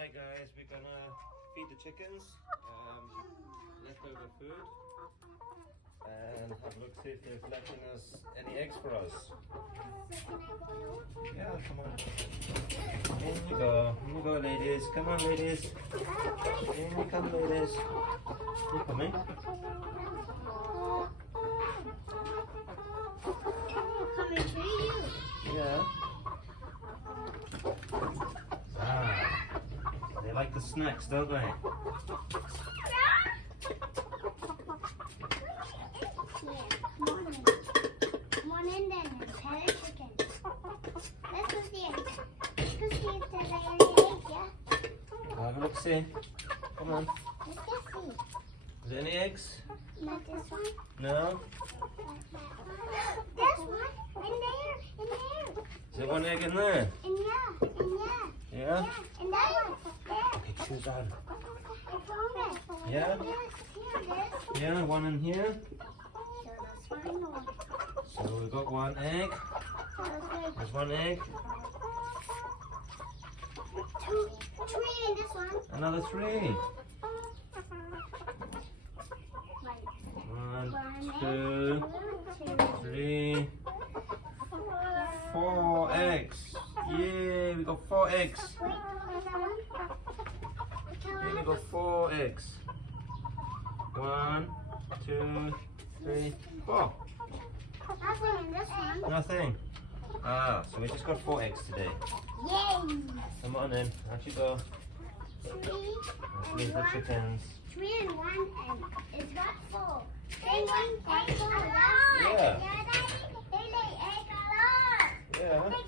Hi guys, we're gonna feed the chickens leftover food and have a look, see if they're letting us any eggs for us. Yeah, come on. In you go ladies. Come on ladies. In you come ladies. You coming? Coming to you. Yeah. Ah, they like the snacks, don't they? Yeah, come on in then and pet a chicken. Let's go see it. Let's go see if there's any eggs, yeah? Have a look, see. Come on. Let's go see. Is there any eggs? Not this one. No? This one. In there. Is there one egg in there? In yeah. Yeah? Yeah, and that one. There. Okay, choose out. I found it. Yeah? Yes, here it is. Yeah, one in here. So let's find one. So we got one egg. So let's There's one egg. three in this one. Another three. One, One, two, two, three, 4 eggs. Yay, we got 4 eggs. wait, Here we got 4 eggs. 1, 2, 3, 4. nothing in this one. Nothing. Ah, so we just got 4 eggs today. Yay! Come on in. Out you go. Three, Let's leave the chickens. 3 and 1, and it's got 4. They one egg a lot. Yeah. Yeah, they lay egg a lot. Yeah. They